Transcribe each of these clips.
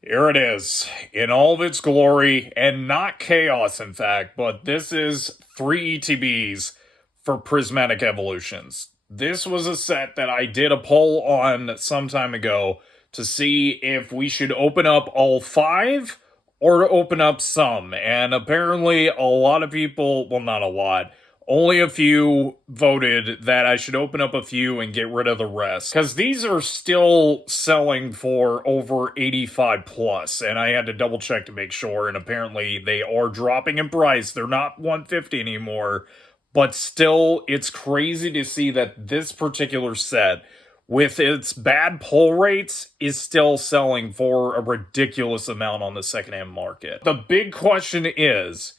Here it is, in all of its glory, and not chaos, in fact, but this is 3 ETBs for Prismatic Evolutions. This was a set that I did a poll on some time ago to see if we should open up all 5 or open up some, and apparently a lot of people, well, not a lot, only a few voted that I should open up a few and get rid of the rest. Because these are still selling for over 85 plus, and I had to double check to make sure, and apparently they are dropping in price. They're not 150 anymore, but still, it's crazy to see that this particular set, with its bad pull rates, is still selling for a ridiculous amount on the secondhand market. The big question is,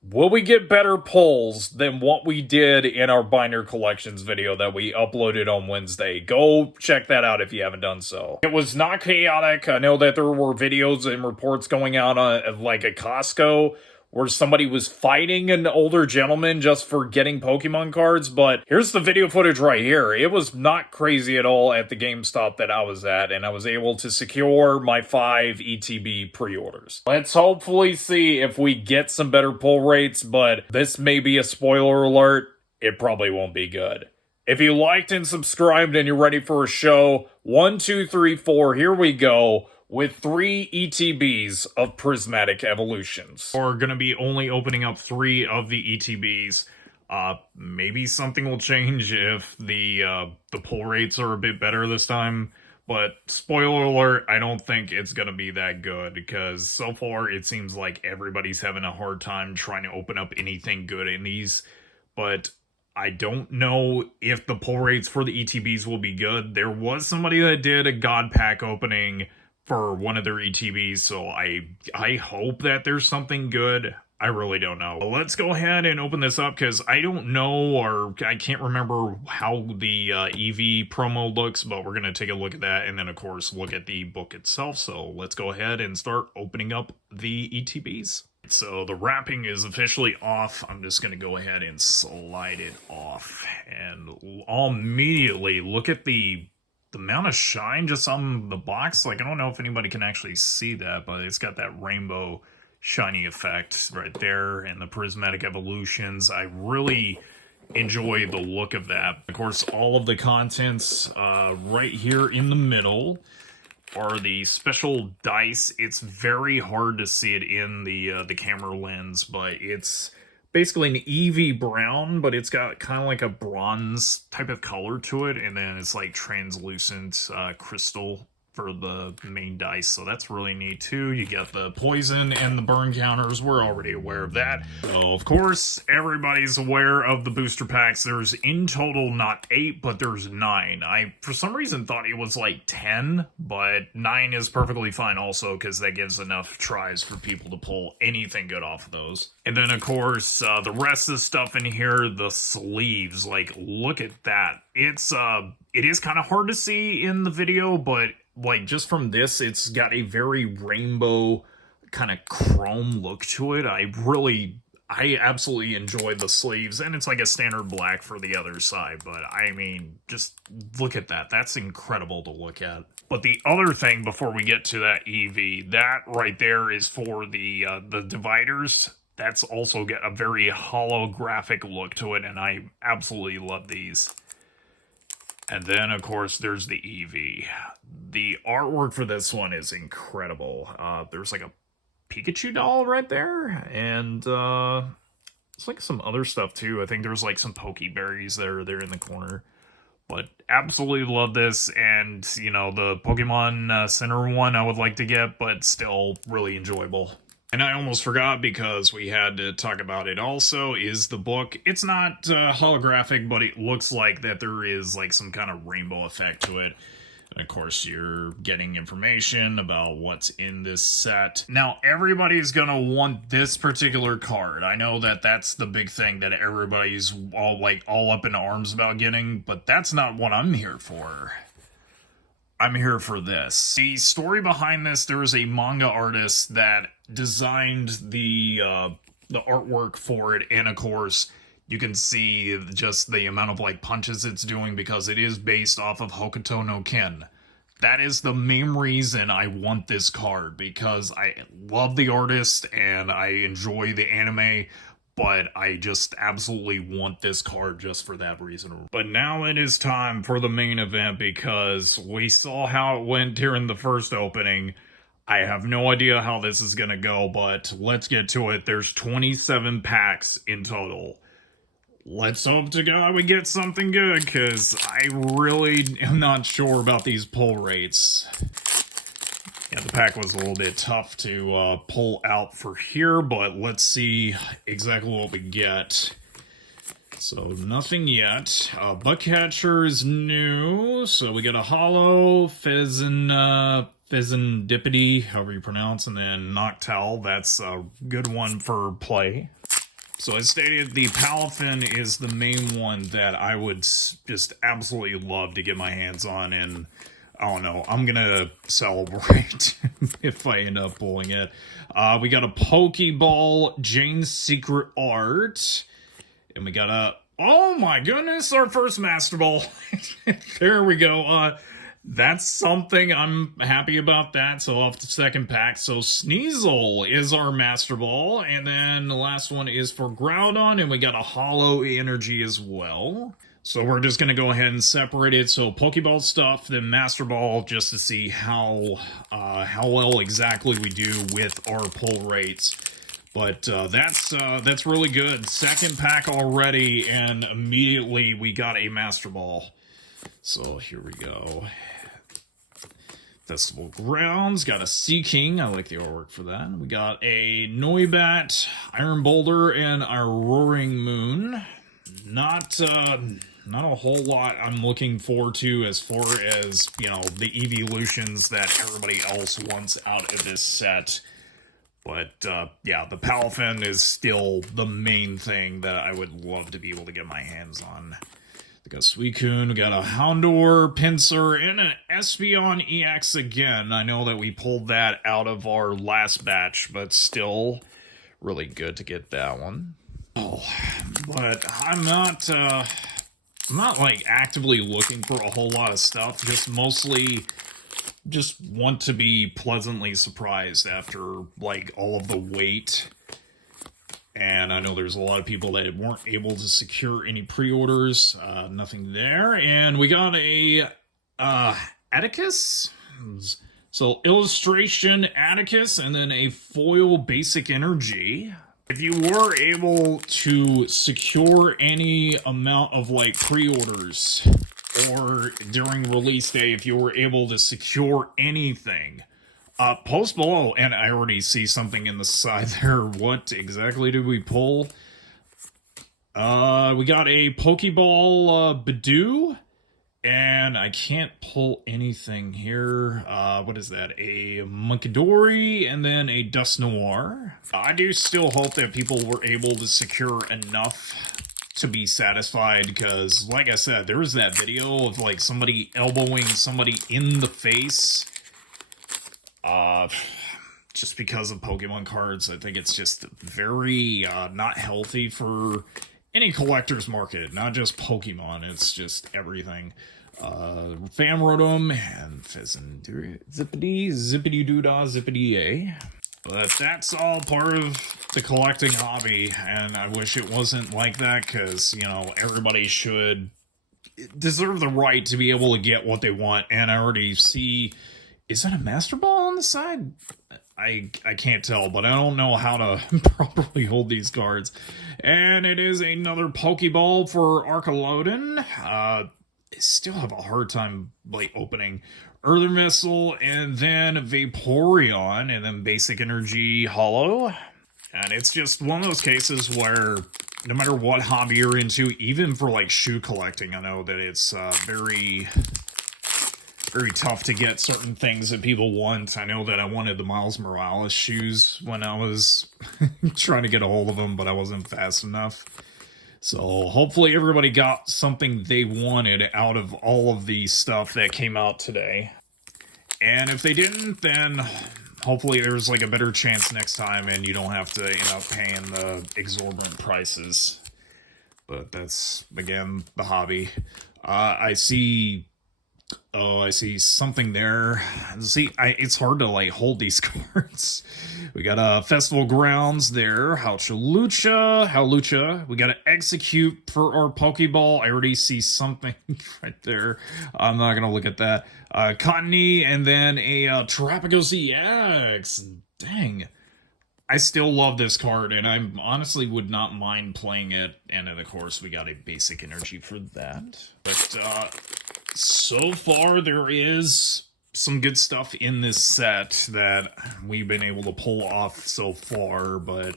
will we get better pulls than what we did in our binder collections video that we uploaded on Wednesday? Go check that out if you haven't done so. It was not chaotic. I know that there were videos and reports going out on like a Costco where somebody was fighting an older gentleman just for getting Pokemon cards, but here's the video footage right here. It was not crazy at all at the GameStop that I was at, and I was able to secure my 5 ETB pre-orders. Let's hopefully see if we get some better pull rates, but this may be a spoiler alert. It probably won't be good. If you liked and subscribed and you're ready for a show, 1, 2, 3, 4, here we go, with 3 ETBs of Prismatic Evolutions. We're going to be only opening up 3 of the ETBs. Maybe something will change if the pull rates are a bit better this time. But spoiler alert, I don't think it's going to be that good, because so far it seems like everybody's having a hard time trying to open up anything good in these. But I don't know if the pull rates for the ETBs will be good. There was somebody that did a God Pack opening for one of their ETBs, so I hope that there's something good. I really don't know. But let's go ahead and open this up, because I don't know, or I can't remember how the EV promo looks, but we're going to take a look at that, and then of course look at the book itself. So let's go ahead and start opening up the ETBs. So the wrapping is officially off. I'm just going to go ahead and slide it off, and I'll immediately look at the amount of shine just on the box. Like, I don't know if anybody can actually see that, but it's got that rainbow shiny effect right there, and the Prismatic Evolutions. I really enjoy the look of that. Of course, all of the contents right here in the middle are the special dice. It's very hard to see it in the camera lens, but it's basically an EV brown, but it's got kind of like a bronze type of color to it, and then it's like translucent crystal for the main dice, so that's really neat too. You get the poison and the burn counters. We're already aware of that. So, of course, everybody's aware of the booster packs. There's in total not 8, but there's 9. I, for some reason, thought it was like 10, but 9 is perfectly fine also, because that gives enough tries for people to pull anything good off of those. And then, of course, the rest of the stuff in here, the sleeves, like, look at that. It is kind of hard to see in the video, but like, just from this, it's got a very rainbow kind of chrome look to it. I absolutely enjoy the sleeves, and it's like a standard black for the other side, but I mean, just look at that. That's incredible to look at. But the other thing before we get to that EV, that right there is for the dividers. That's also got a very holographic look to it, and I absolutely love these. And then, of course, there's the EV. The artwork for this one is incredible. There's like a Pikachu doll right there, and it's like some other stuff too. I think there's like some Pokeberries that are there in the corner. But absolutely love this, and you know, the Pokemon Center one I would like to get, but still really enjoyable. And I almost forgot, because we had to talk about it also, is the book. It's not holographic, but it looks like that there is like some kind of rainbow effect to it. And of course, you're getting information about what's in this set. Now, everybody's gonna want this particular card. I know that that's the big thing that everybody's all up in arms about getting, but that's not what I'm here for. I'm here for this. The story behind this, there was a manga artist that designed the artwork for it, and of course, you can see just the amount of like punches it's doing, because it is based off of Hokuto no Ken. that is the main reason I want this card, because I love the artist and I enjoy the anime, but I just absolutely want this card just for that reason. But now it is time for the main event, because we saw how it went during the first opening. I have no idea how this is gonna go, but let's get to it. There's 27 packs in total. Let's hope to God we get something good, because I really am not sure about these pull rates. Yeah, the pack was a little bit tough to pull out for here, but let's see exactly what we get. So, nothing yet. Bugcatcher is new, so we get a hollow, Pheasantipede, however you pronounce, and then Noctowl. That's a good one for play. So as stated, the Palafin is the main one that I would just absolutely love to get my hands on, and I don't know, I'm gonna celebrate if I end up pulling it. We got a Pokeball, Jane's Secret Art, and we got a, oh my goodness, our first Master Ball. There we go. That's something, I'm happy about that. So off the second pack. So Sneasel is our Master Ball. And then the last one is for Groudon. And we got a Hollow Energy as well. So we're just going to go ahead and separate it. So Pokeball stuff, then Master Ball, just to see how well exactly we do with our pull rates. But that's really good. Second pack already, and immediately we got a Master Ball. So here we go. Festival Grounds, got a Sea King. I like the artwork for that. We got a Noibat, Iron Boulder, and our Roaring Moon. Not a whole lot I'm looking forward to as far as, you know, the evolutions that everybody else wants out of this set. But, yeah, the Palafin is still the main thing that I would love to be able to get my hands on. We got Suicune, we got a Houndour, Pinsir, and an Espeon EX again. I know that we pulled that out of our last batch, but still really good to get that one. Oh, but I'm not like actively looking for a whole lot of stuff, just mostly just want to be pleasantly surprised after like all of the wait. And I know there's a lot of people that weren't able to secure any pre-orders. Nothing there. And we got a Atticus. So illustration Atticus, and then a foil Basic Energy. If you were able to secure any amount of like pre-orders, or during release day, if you were able to secure anything, post below. And I already see something in the side there. What exactly did we pull? We got a Pokeball Badoo, and I can't pull anything here. What is that? A Munkidori, and then a Dusknoir. I do still hope that people were able to secure enough to be satisfied, because like I said, there was that video of like somebody elbowing somebody in the face. Just because of Pokemon cards. I think it's just very not healthy for any collector's market, not just Pokemon, it's just everything. Famrotom and Zippity Doodah, Zippity-A. But that's all part of the collecting hobby, and I wish it wasn't like that, because, you know, everybody should deserve the right to be able to get what they want. And I already see, is that a Master Ball on the side? I can't tell, but I don't know how to properly hold these cards. And it is another Pokeball for Archelodon. I still have a hard time like opening. Earther Missile, and then Vaporeon, and then Basic Energy Hollow. And it's just one of those cases where no matter what hobby you're into, even for like shoe collecting, I know that it's very tough to get certain things that people want. I know that I wanted the Miles Morales shoes when I was trying to get a hold of them, but I wasn't fast enough. So hopefully everybody got something they wanted out of all of the stuff that came out today. And if they didn't, then hopefully there's like a better chance next time and you don't have to end up paying the exorbitant prices. But that's, again, the hobby. I see Oh, I see something there. See, it's hard to like hold these cards. We got Festival Grounds there. Howlucha. We got to execute for our Pokeball. I already see something right there. I'm not gonna look at that. Cottony, and then a Terapagos EX. Dang. I still love this card, and I honestly would not mind playing it. And then, of course, we got a basic energy for that. But so far, there is some good stuff in this set that we've been able to pull off so far, but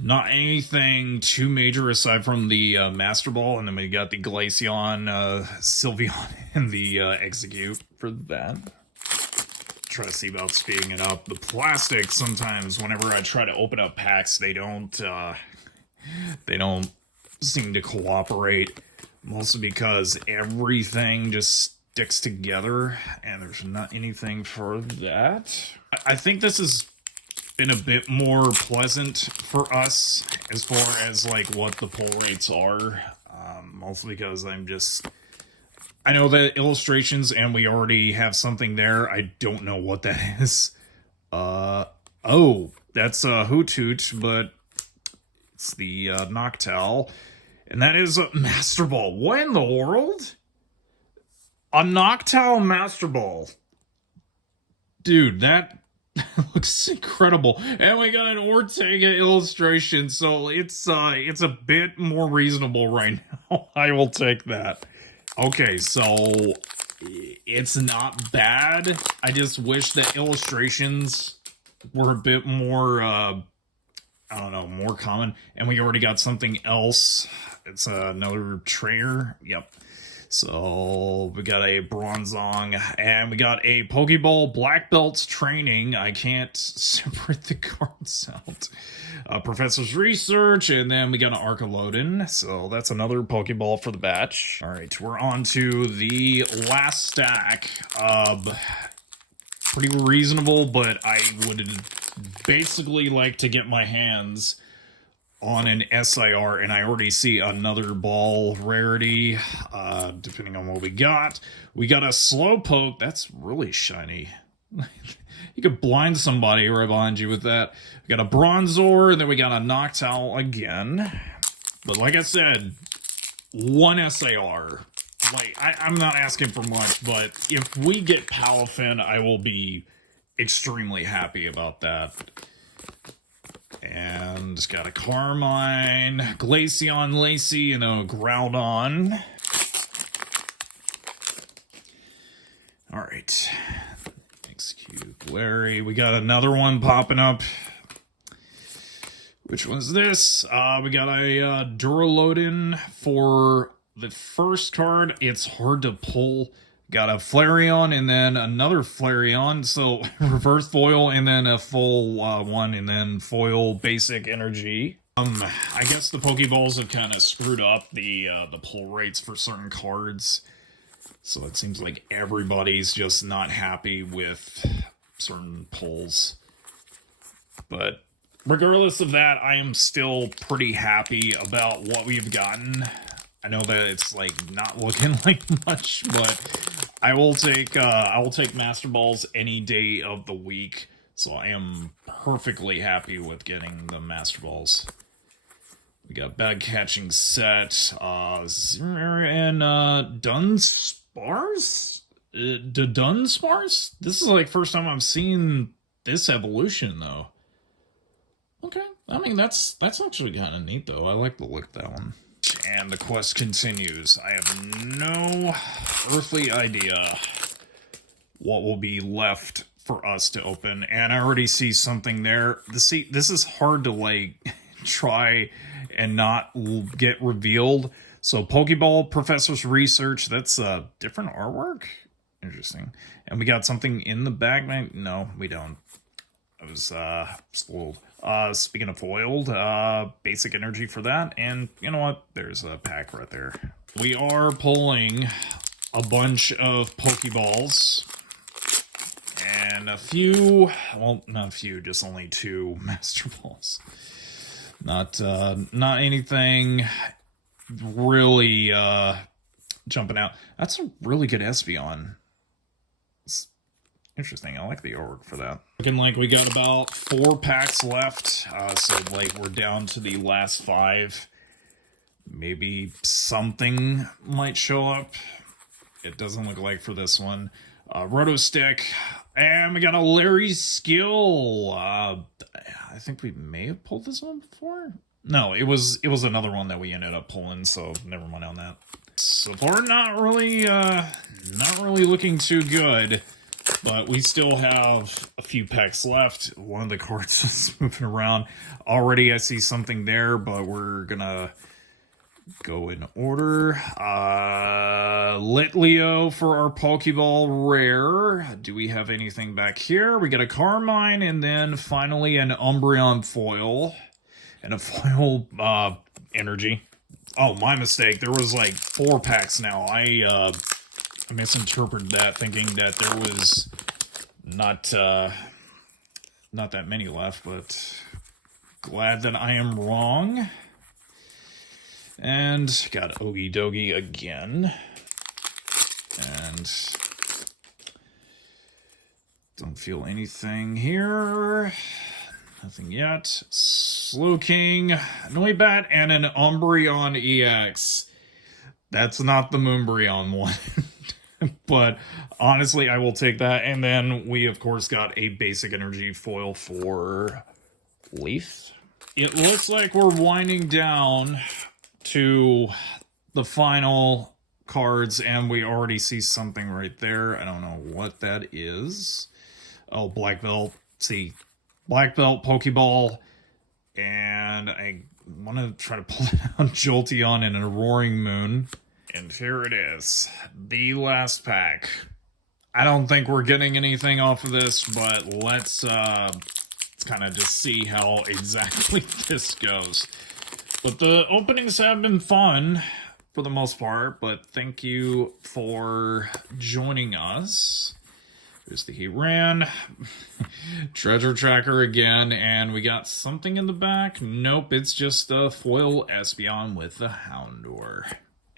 not anything too major aside from the Master Ball, and then we got the Glaceon, Sylveon, and the Execute for that. Try to see about speeding it up. The plastic, sometimes whenever I try to open up packs, they don't seem to cooperate, mostly because everything just sticks together and there's not anything for that. I think this has been a bit more pleasant for us as far as like what the pull rates are, mostly because I know the illustrations, and we already have something there. I don't know what that is. Oh, that's a Hoothoot, but it's the Noctowl. And that is a Master Ball. What in the world? A Noctowl Master Ball. Dude, that looks incredible. And we got an Ortega illustration, so it's a bit more reasonable right now. I will take that. Okay, so it's not bad. I just wish that illustrations were a bit more, I don't know, more common. And we already got something else. It's another trainer. Yep. So we got a Bronzong, and we got a Pokeball Black Belts training. I can't separate the cards out. Professor's Research, and then we got an Arcalodon. So that's another Pokeball for the batch. All right, we're on to the last stack. Pretty reasonable, but I would basically like to get my hands on an SIR, and I already see another ball rarity, depending on what we got. We got a Slowpoke. That's really shiny. You could blind somebody right behind you with that. We got a Bronzor, and then we got a Noctowl again. But like I said, one SIR. Like, I'm not asking for much, but if we get Palafin, I will be extremely happy about that. And it's got a Carmine, Glaceon, Lacey, and a Groudon. Alright. Execute Larry. We got another one popping up. Which one's this? We got a Duraludon for the first card. It's hard to pull. Got a Flareon and then another Flareon, so reverse foil and then a full one and then foil basic energy. I guess the Pokeballs have kind of screwed up the pull rates for certain cards, so it seems like everybody's just not happy with certain pulls. But regardless of that, I am still pretty happy about what we've gotten. I know that it's like not looking like much, but I will take Master Balls any day of the week. So I am perfectly happy with getting the Master Balls. We got Bag Catching Set, Zimmer and Dunsparce? Dunsparce? This is like first time I've seen this evolution though. Okay, I mean that's actually kind of neat though. I like the look of that one. And the quest continues. I have no earthly idea what will be left for us to open, and I already see something there. This is hard to like try and not get revealed. So Pokeball Professor's Research, that's a different artwork. Interesting. And we got something in the bag. No, we don't. I was spoiled. Speaking of foiled, basic energy for that, and you know what? There's a pack right there. We are pulling a bunch of Pokeballs, and a few, well, not a few, just only 2 Master Balls. Not anything really jumping out. That's a really good Espeon. It's interesting. I like the artwork for that. Looking like we got about 4 packs left. So like we're down to the last 5. Maybe something might show up. It doesn't look like for this one. Roto Stick. And we got a Larry Skill. I think we may have pulled this one before. No, it was another one that we ended up pulling, so never mind on that. So far, not really looking too good, but we still have a few packs left. One of the cards is moving around. Already I see something there, but we're gonna go in order. Litleo for our Pokeball Rare. Do we have anything back here? We got a Carmine, and then finally an Umbreon foil. And a foil energy. Oh, my mistake. There was like 4 packs now. I misinterpreted that, thinking that there was not that many left, but glad that I am wrong. And got Ogie Dogie again. And don't feel anything here. Nothing yet. Slowking, Noibat, and an Umbreon EX. That's not the Moonbreon one. But honestly, I will take that. And then we, of course, got a basic energy foil for Leaf. It looks like we're winding down to the final cards, and we already see something right there. I don't know what that is. Oh, Black Belt. See, Black Belt, Pokeball, and I want to try to pull out Jolteon and a Roaring Moon. And here it is, the last pack. I don't think we're getting anything off of this, but let's kind of just see how exactly this goes. But the openings have been fun for the most part, but thank you for joining us. There's the Heatran, Treasure Tracker again, and we got something in the back. Nope, it's just a foil Espeon with the Houndour.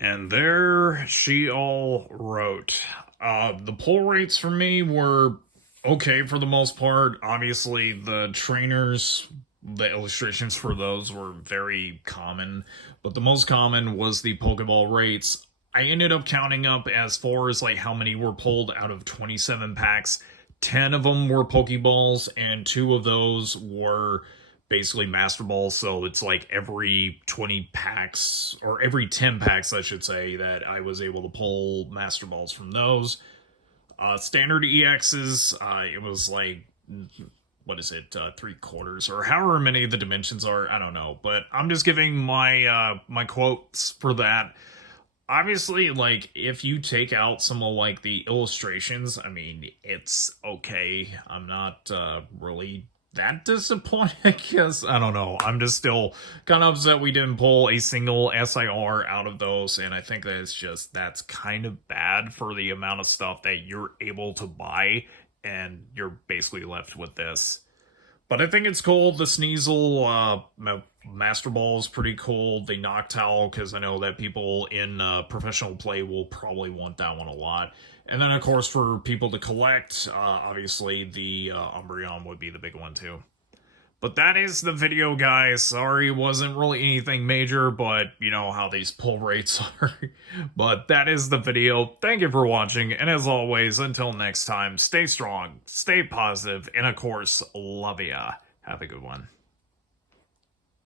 And there she all wrote. The pull rates for me were okay for the most part. Obviously, the trainers, the illustrations for those were very common, but the most common was the Pokeball rates. I ended up counting up as far as like how many were pulled out of 27 packs. 10 of them were Pokeballs, and 2 of those were basically Master Balls. So it's like every 20 packs, or every 10 packs, I should say, that I was able to pull Master Balls from those. Standard EXs, it was like, what is it, 3/4, or however many the dimensions are, I don't know. But I'm just giving my my quotes for that. Obviously, like, if you take out some of, like, the illustrations, I mean, it's okay. I'm not really that disappointed, I guess. I don't know. I'm just still kind of upset we didn't pull a single SIR out of those, and I think that it's just, that's kind of bad for the amount of stuff that you're able to buy, and you're basically left with this. But I think it's cool. The Sneasel Master Ball is pretty cool. The Noctowl, because I know that people in professional play will probably want that one a lot. And then, of course, for people to collect, obviously the Umbreon would be the big one, too. But that is the video, guys. Sorry it wasn't really anything major, but you know how these pull rates are. But that is the video. Thank you for watching, and as always, until next time, stay strong, stay positive, and of course, love ya. Have a good one.